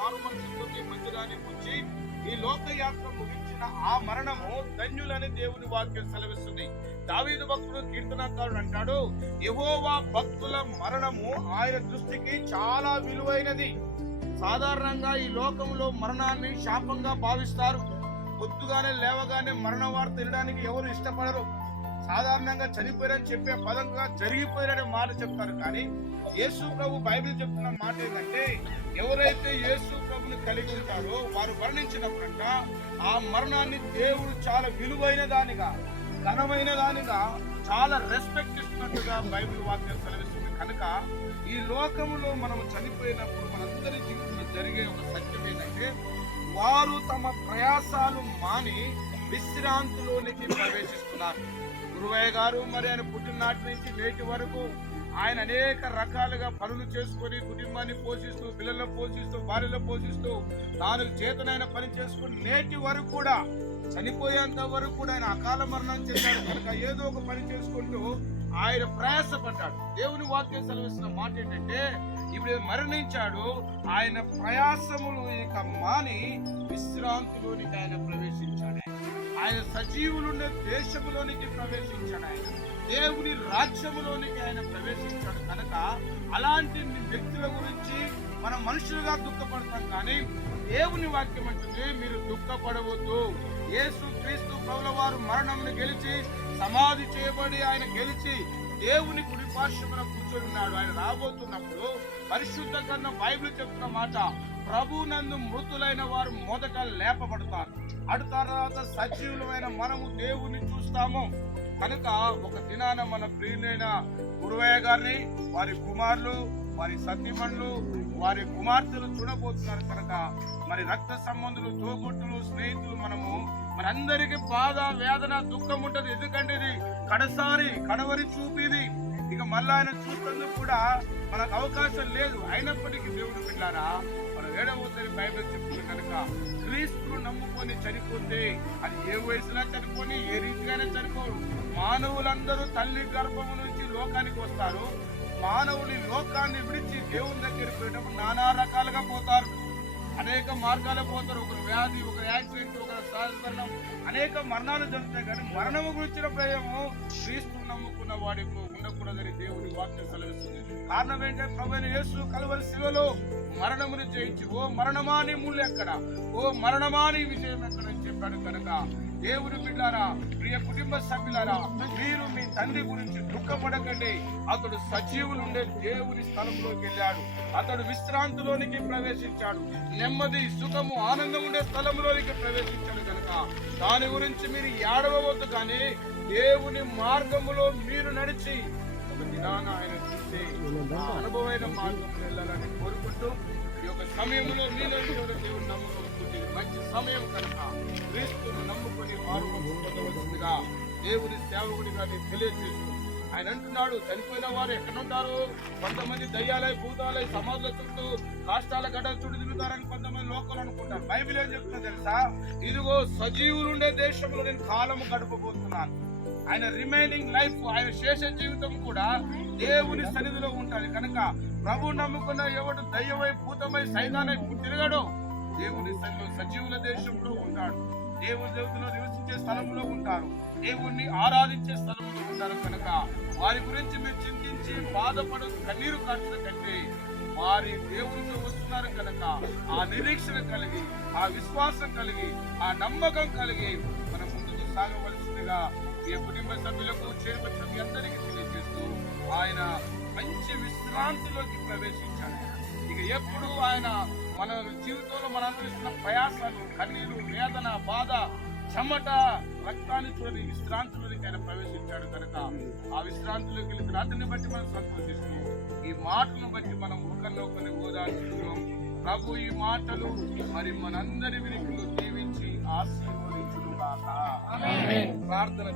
మారు మనసుతోటి మందిరాన్ని వచ్చి ఈ లోకయాత్ర ముగించిన ఆ మరణము ధన్యులని దేవుని వాక్యం సెలవిస్తుంది. దావీదు భక్తుడు కీర్తనకారుడు అంటాడు, యెహోవా భక్తుల మరణము ఆయన దృష్టికి చాలా విలువైనది. సాధారణంగా ఈ లోకంలో మరణాన్ని శాపంగా భావిస్తారు. పొద్దుగానే లేవగానే మరణ వార్త వినడానికి ఎవరు ఇష్టపడరు. సాధారణంగా చనిపోయారని చెప్పే పదంగా జరిగిపోయారనే మాట చెప్తారు. కానీ యేసు ప్రభు బైబిల్ చెప్తున్న మాట ఏంటంటే, ఎవరైతే యేసు ప్రభుని కలిగి ఉంటారో వారు మరణించినప్పుడంట ఆ మరణాన్ని దేవుడు చాలా విలువైన దానిగా, ఘనమైన దానిగా, చాలా రెస్పెక్ట్ ఇస్తున్నట్టుగా బైబిల్ వాక్యం సెలవిస్తుంది. కనుక ఈ లోకములో మనం చనిపోయినప్పుడు మనందరి జీవితంలో జరిగే ఒక సత్యం ఏంటంటే, వారు తమ ప్రయాసాలు మాని విశ్రాంతిలోనికి ప్రవేశిస్తున్నారు. గురువయ్య గారు మరి ఆయన పుట్టిననాటి నుంచి నేటి వరకు ఆయన అనేక రకాలుగా పనులు చేసుకొని కుటుంబాన్ని పోషిస్తూ, పిల్లలను పోషిస్తూ, భార్యలు పోషిస్తూ, తాను చేతనైన పని చేసుకుని నేటి వరకు కూడా చనిపోయేంత వరకు కూడా ఆయన అకాల మరణం చేశాడు. కనుక ఏదో ఒక పని చేసుకుంటూ ఆయన ప్రయాసపడ్డాడు. దేవుని వాక్యం సెలవిస్తున్న మాట ఏంటంటే, ఇప్పుడు మరణించాడు, ఆయన ప్రయాసములు ఇక మాని విశ్రాంతిలోనికి ఆయన ప్రవేశించాడు. ఆయన సజీవులుండే దేశములోనికి ప్రవేశించాడు. ఆయన దేవుని రాజ్యములోనికి ఆయన ప్రవేశించాడు. కనుక అలాంటి వ్యక్తుల గురించి మనం మనుషులుగా దుఃఖపడతాం, కానీ దేవుని వాక్యం అంటుంది, మీరు దుఃఖపడవద్దు. యేసు క్రీస్తు ప్రభుల వారు మరణమును గెలిచి సమాధి చేయబడి ఆయన గెలిచి దేవుని కుడి పార్శ్వమున కూర్చొని ఉన్నాడు. ఆయన రాబోతున్నప్పుడు పరిశుద్ధ గ్రంథం బైబిల్ చెప్తున్న మాట, ప్రభు నందు మృతులైన వారు మొదట లేపబడతారు, అటు తర్వాత సజీవులమైన మనము దేవుని చూస్తాము. కనుక ఒక దినాన మన ప్రియులైన గురువయ్య గారిని, వారి కుమారులు, వారి సతీమణులు, వారి కుమార్తెలు చూడబోతున్నారు. కనుక మరి రక్త సంబంధులు, తోబుట్టులు, స్నేహితులు, మనము మనందరికీ బాధ, వేదన, దుఃఖం ఉంటుంది. ఎందుకంటే ఇది కడవరి చూపిది. ఇక మళ్ళీ ఆయన చూసేందుకు కూడా మనకు అవకాశం లేదు. అయినప్పటికీ దేవుడు పిల్లారా, మనం ఏడవద్దని బైబిల్ చెప్తుంది. కనుక క్రీస్తును నమ్ముకొని చనిపోతే అది ఏ వయసులో చనిపోని, ఏ రీతిగానే చనిపోరు. మానవులందరూ తల్లి గర్భము నుంచి లోకానికి వస్తారు. మానవుని లోకాన్ని విడిచి దేవుని దగ్గరికి పోయేటప్పుడు నానా రకాలుగా పోతారు, అనేక మార్గాలు పోతారు. ఒకరు వ్యాధి, ఒకరు యాక్సిడెంట్, ఒకరు సాధారణం, అనేక మరణాలు జరుగుతాయి. కానీ మరణము గురించిన భయము క్రీస్తును నమ్ముకున్న వాడికి ఉండకూడదని దేవుని వాక్యం సెలవిస్తుంది. కారణం ఏంటంటే, ప్రభువైన యేసు కలువరి శిలువలో మరణమును జయించి, ఓ మరణమా నీ ముళ్ళు ఎక్కడ, ఓ మరణమా నీ విజయం ఎక్కడ అని చెప్పాడు. కనుక దేవుని బిడ్డారా, ప్రియ కుటుంబ సభ్యులారా, మీరు మీ తండ్రి గురించి దుఃఖపడకండి. అతడు సజీవులు ఉండే దేవుని స్థలంలోకి వెళ్ళాడు. అతడు విశ్రాంతిలోనికి ప్రవేశించాడు. నెమ్మది, సుఖము, ఆనందం ఉండే స్థలంలోనికి ప్రవేశించాడు. కనుక దాని గురించి మీరు ఏడవవద్దు, కానీ దేవుని మార్గములో మీరు నడిచి ఒక దినాన ఆయన చూసే అనుభవమైన మార్గంలో వెళ్ళాలని కోరుకుంటూ, ఈ యొక్క సమయంలో మీరందరూ దేవుని నమ్మకం మంచి సమయం కనుక క్రీస్తును నమ్ముకొని మార్గము పొందవలసిందిగా దేవుని సేవకుడిగా నేను తెలియజేస్తూ, ఆయన అంటున్నాడు, చనిపోయిన వారు ఎక్కడుంటారు? కొంతమంది దయ్యాలై, భూతాలై, సమాధుల చుట్టూ, కాష్టాల గడ్డల చుట్టూ తిరుగుతారని కొంతమంది లోకలు అనుకుంటారు. బైబిల్ ఏం చెప్తుందో తెలుసా? ఇదిగో సజీవులుండే దేశంలో నేను కాలము గడపబోతున్నాను. ఆయన రిమైనింగ్ లైఫ్, ఆయన శేష జీవితం కూడా దేవుని సన్నిధిలో ఉంటుంది. కనుక ప్రభు నమ్ముకున్న ఎవడు దయ్యమై, భూతమై, సైతానై తిరగడు. దేవుని సజీవుల దేశంలో ఉంటాడు. దేవుని దేవుడిలో నివసించే స్థలంలో ఉంటారు. దేవుణ్ణి ఆరాధించే స్థలంలో ఉంటారు. కనుక వారి గురించి మీరు చింతించి బాధపడు కన్నీరు కార్చిన కంటే వారి దేవునితో వస్తున్నారు కనుక ఆ నిరీక్షణ కలిగి, ఆ విశ్వాసం కలిగి, ఆ నమ్మకం కలిగి మనం ముందుకు సాగవలసిందిగా ఈ కుటుంబ సభ్యులకు, చేరువచ్చిన మీ అందరికీ తెలియజేస్తూ, ఆయన మంచి విశ్రాంతిలోకి ప్రవేశించాడు. ఇక ఎప్పుడు ఆయన మన జీవితంలో మనం అనుభవిస్తున్న ప్రయాసాలు, కన్నీరు, వేదన, బాధ, చెమట, రక్తాన్ని చూడని విశ్రాంతిలోకి ఆయన ప్రవేశించాడు. కనుక ఆ విశ్రాంతిలోకి వెళ్ళిన రాత్రిని బట్టి మనం సంతోషిస్తూ, ఈ మాటలను బట్టి మనం ఒకరినొకరిని ఓదార్చుతున్నాం. ప్రభు ఈ మాటలు మరి మనందరి వినికిలో దీవించి ఆశీర్వదించును గాక. ప్రార్థన.